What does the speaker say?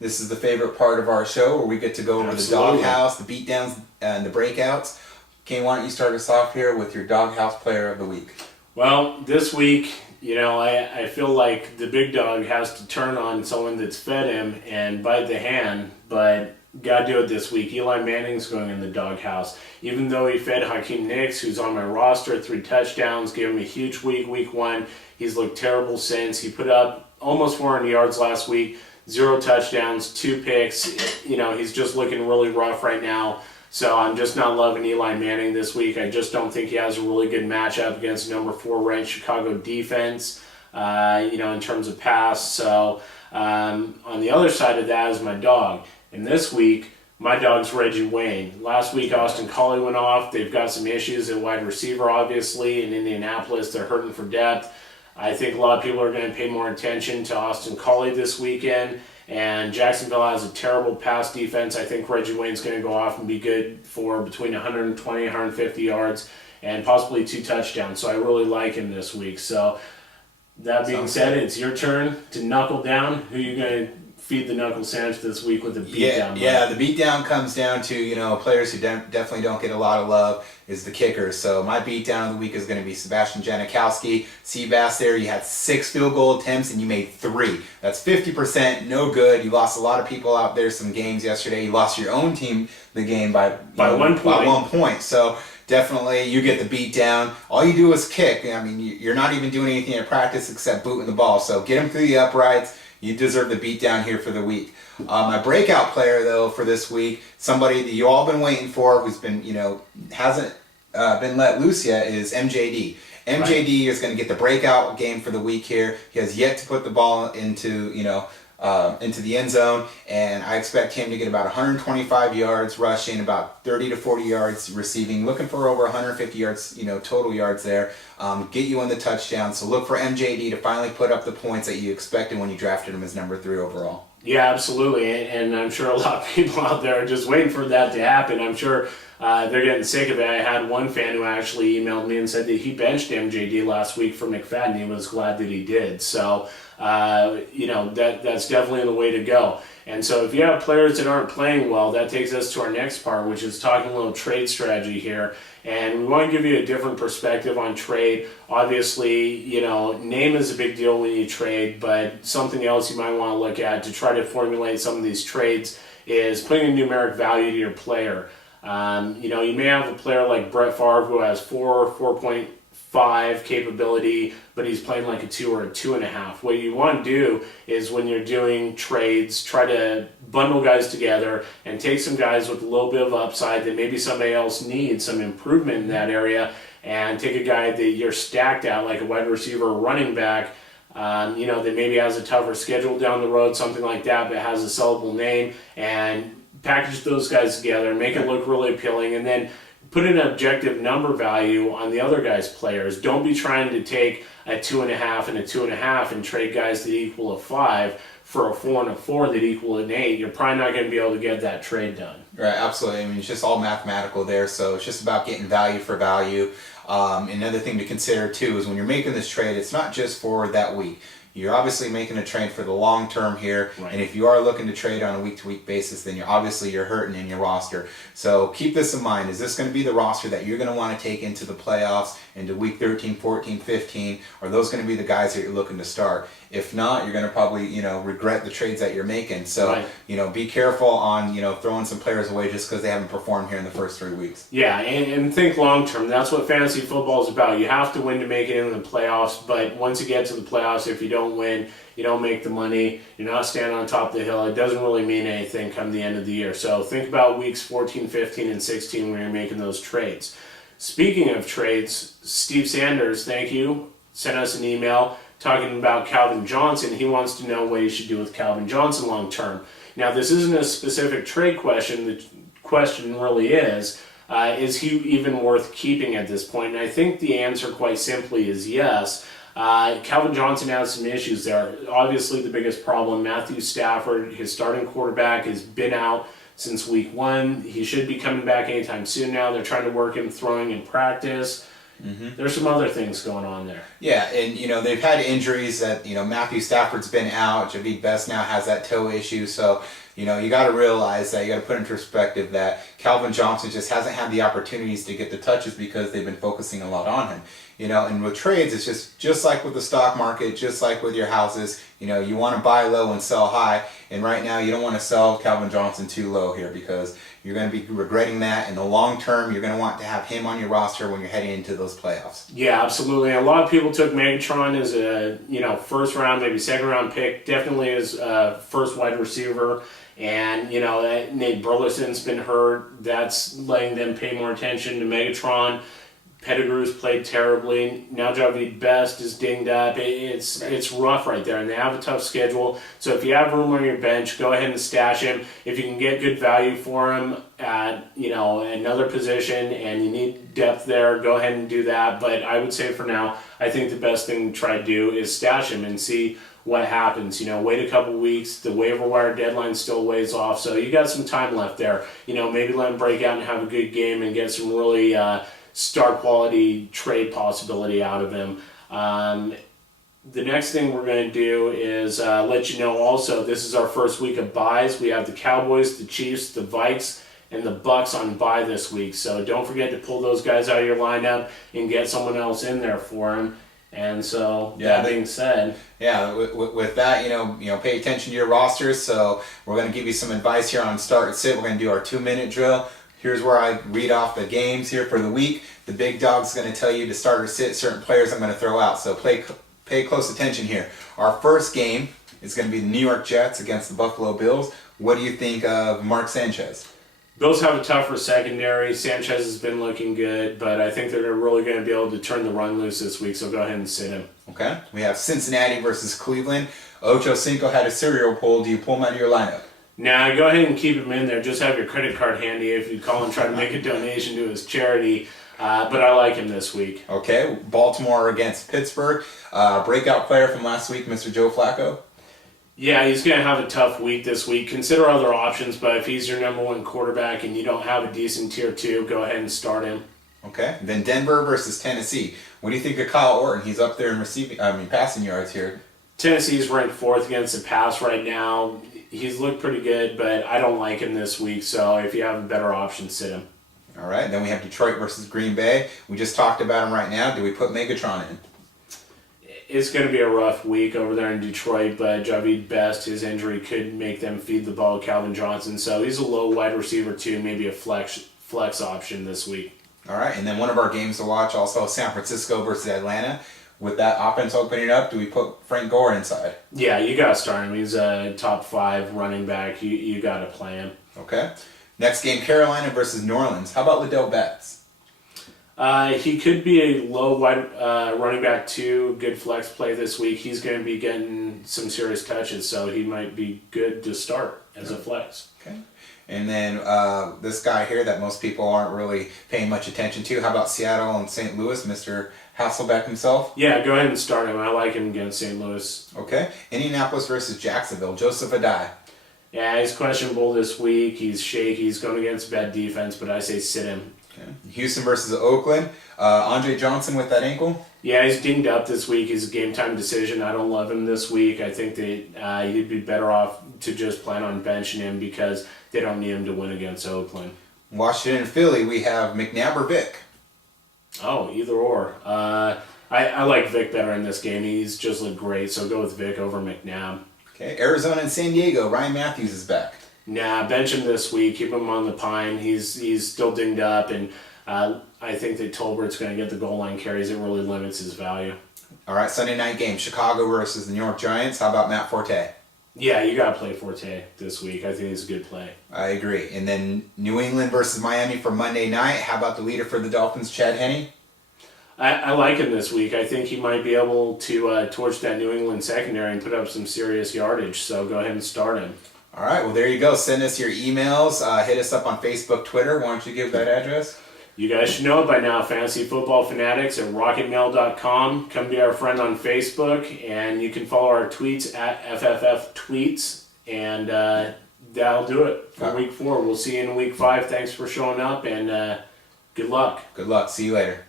This is the favorite part of our show where we get to go over the doghouse, the beatdowns, and the breakouts. Kane, why don't you start us off here with your doghouse player of the week? Well, this week, I feel like the big dog has to turn on someone that's fed him and bite the hand, but got to do it this week. Eli Manning's going in the doghouse. Even though he fed Hakeem Nicks, who's on my roster, 3 touchdowns, gave him a huge week 1. He's looked terrible since. He put up almost 400 yards last week, 0 touchdowns, 2 picks. He's just looking really rough right now. So I'm just not loving Eli Manning this week. I just don't think he has a really good matchup against number 4 ranked Chicago defense, in terms of pass. So on the other side of that is my dog. And this week, my dog's Reggie Wayne. Last week, Austin Collie went off. They've got some issues at wide receiver, obviously. In Indianapolis, they're hurting for depth. I think a lot of people are going to pay more attention to Austin Collie this weekend. And Jacksonville has a terrible pass defense. I think Reggie Wayne's going to go off and be good for between 120 and 150 yards and possibly 2 touchdowns. So I really like him this week. So that being said, it's your turn to knuckle down. Who are you going to feed the knuckle sandwich this week with a beatdown? Yeah, the beatdown comes down to, players who definitely don't get a lot of love is the kickers. So my beatdown of the week is going to be Sebastian Janikowski. Seabass there, you had 6 field goal attempts and you made 3. That's 50%, no good. You lost a lot of people out there some games yesterday. You lost your own team the game by 1 point. By 1 point. So definitely you get the beat down. All you do is kick. I mean, you're not even doing anything in practice except booting the ball. So get him through the uprights. You deserve the beat down here for the week. My breakout player, though, for this week, somebody that you all been waiting for, who's been, hasn't been let loose yet, is MJD. MJD is going to get the breakout game for the week here. He has yet to put the ball into the end zone, and I expect him to get about 125 yards rushing, about 30 to 40 yards receiving, looking for over 150 yards, total yards there. Get you on the touchdown. So look for MJD to finally put up the points that you expected when you drafted him as number 3 overall. Yeah, absolutely, and I'm sure a lot of people out there are just waiting for that to happen. I'm sure they're getting sick of it. I had one fan who actually emailed me and said that he benched MJD last week for McFadden. He was glad that he did. So, that's definitely the way to go. And so if you have players that aren't playing well, that takes us to our next part, which is talking a little trade strategy here. And we want to give you a different perspective on trade. Obviously, name is a big deal when you trade, but something else you might want to look at to try to formulate some of these trades is putting a numeric value to your player. You may have a player like Brett Favre who has 4.5 capability, but he's playing like a 2 or a 2.5. What you want to do is when you're doing trades, try to bundle guys together and take some guys with a little bit of upside that maybe somebody else needs, some improvement in that area, and take a guy that you're stacked at, like a wide receiver or running back, that maybe has a tougher schedule down the road, something like that, but has a sellable name, and package those guys together, make it look really appealing, and then put an objective number value on the other guys' players. Don't be trying to take a 2.5 and a 2.5 and trade guys that equal a 5 for a 4 and a 4 that equal an 8. You're probably not going to be able to get that trade done. Right, absolutely. I mean, it's just all mathematical there, so it's just about getting value for value. Another thing to consider, too, is when you're making this trade, it's not just for that week. You're obviously making a trade for the long term here, right. And if you are looking to trade on a week-to-week basis, then you're hurting in your roster. So keep this in mind. Is this going to be the roster that you're going to want to take into the playoffs, into week 13, 14, 15? Are those going to be the guys that you're looking to start? If not, you're going to probably, regret the trades that you're making. So, right. Be careful on, throwing some players away just because they haven't performed here in the first 3 weeks. Yeah, and think long term. That's what fantasy football is about. You have to win to make it into the playoffs, but once you get to the playoffs, if you don't win, you don't make the money, you're not standing on top of the hill, it doesn't really mean anything come the end of the year. So think about weeks 14, 15, and 16 when you're making those trades. Speaking of trades, Steve Sanders, thank you, sent us an email talking about Calvin Johnson. He wants to know what he should do with Calvin Johnson long term. Now, this isn't a specific trade question. The question really is he even worth keeping at this point? And I think the answer quite simply is yes. Calvin Johnson has some issues there. Obviously, the biggest problem, Matthew Stafford, his starting quarterback, has been out since week 1. He should be coming back anytime soon now. They're trying to work him throwing in practice. There's some other things going on there. Yeah, and they've had injuries that Matthew Stafford's been out. Javid Best now has that toe issue, so you got to realize that you got to put into perspective that Calvin Johnson just hasn't had the opportunities to get the touches because they've been focusing a lot on him. And with trades, it's just like with the stock market, just like with your houses. You want to buy low and sell high, and right now you don't want to sell Calvin Johnson too low here because you're going to be regretting that in the long term. You're going to want to have him on your roster when you're heading into those playoffs. Yeah, absolutely. A lot of people took Megatron as a first round, maybe second round pick. Definitely as a first wide receiver. And Nate Burleson's been hurt. That's letting them pay more attention to Megatron. Pettigrew's played terribly. Now Javid Best is dinged up. It's rough right there, and they have a tough schedule. So if you have room on your bench, go ahead and stash him. If you can get good value for him at another position and you need depth there, go ahead and do that. But I would say for now, I think the best thing to try to do is stash him and see what happens. Wait a couple weeks. The waiver wire deadline still ways off, so you got some time left there. Maybe let him break out and have a good game and get some really star quality trade possibility out of him. The next thing we're going to do is let you know also, this is our first week of buys. We have the Cowboys, the Chiefs, the Vikes, and the Bucks on bye this week. So don't forget to pull those guys out of your lineup and get someone else in there for them. And so, that being said, with that, pay attention to your rosters. So we're going to give you some advice here on start and sit. We're going to do our 2-minute drill. Here's where I read off the games here for the week. The big dog's going to tell you to start or sit certain players I'm going to throw out. So pay close attention here. Our first game is going to be the New York Jets against the Buffalo Bills. What do you think of Mark Sanchez? Bills have a tougher secondary. Sanchez has been looking good, but I think they're really going to be able to turn the run loose this week, so go ahead and sit him. Okay. We have Cincinnati versus Cleveland. Ocho Cinco had a cereal pull. Do you pull him out of your lineup? Nah, go ahead and keep him in there. Just have your credit card handy if you call and try to make a donation to his charity. But I like him this week. Okay. Baltimore against Pittsburgh. Breakout player from last week, Mr. Joe Flacco. Yeah, he's going to have a tough week this week. Consider other options, but if he's your number one quarterback and you don't have a decent tier 2, go ahead and start him. Okay. Then Denver versus Tennessee. What do you think of Kyle Orton? He's up there in passing yards here. Tennessee's ranked 4th against the pass right now. He's looked pretty good, but I don't like him this week, so if you have a better option, sit him. All right. Then we have Detroit versus Green Bay. We just talked about him right now. Do we put Megatron in? It's going to be a rough week over there in Detroit, but Javid Best, his injury could make them feed the ball to Calvin Johnson. So he's a low wide receiver too, maybe a flex option this week. All right, and then one of our games to watch also San Francisco versus Atlanta. With that offense opening up, do we put Frank Gore inside? Yeah, you got to start him. He's a top 5 running back. You got to play him. Okay. Next game, Carolina versus New Orleans. How about Liddell Betts? He could be a low wide running back too. Good flex play this week. He's going to be getting some serious touches, so he might be good to start as a flex. Okay. And then this guy here that most people aren't really paying much attention to. How about Seattle and St. Louis, Mr. Hasselbeck himself? Yeah, go ahead and start him. I like him against St. Louis. Okay. Indianapolis versus Jacksonville. Joseph Adai. Yeah, he's questionable this week. He's shaky. He's going against bad defense, but I say sit him. Okay. Houston versus Oakland. Andre Johnson with that ankle. Yeah, he's dinged up this week. He's a game time decision. I don't love him this week. I think that he'd be better off to just plan on benching him because they don't need him to win against Oakland. Washington and Philly, we have McNabb or Vic. Oh, either or. I like Vic better in this game. He's just looked great, so go with Vic over McNabb. Okay, Arizona and San Diego. Ryan Matthews is back. Nah, bench him this week. Keep him on the pine. He's still dinged up, and I think that Tolbert's going to get the goal line carries. It really limits his value. All right, Sunday night game, Chicago versus the New York Giants. How about Matt Forte? Yeah, you got to play Forte this week. I think he's a good play. I agree. And then New England versus Miami for Monday night. How about the leader for the Dolphins, Chad Henne? I like him this week. I think he might be able to torch that New England secondary and put up some serious yardage. So go ahead and start him. All right, well, there you go. Send us your emails. Hit us up on Facebook, Twitter. Why don't you give that address? You guys should know it by now. Fantasy Football Fanatics at rocketmail.com. Come be our friend on Facebook, and you can follow our tweets at FFF Tweets. And that'll do it for week 4. We'll see you in week 5. Thanks for showing up, and good luck. Good luck. See you later.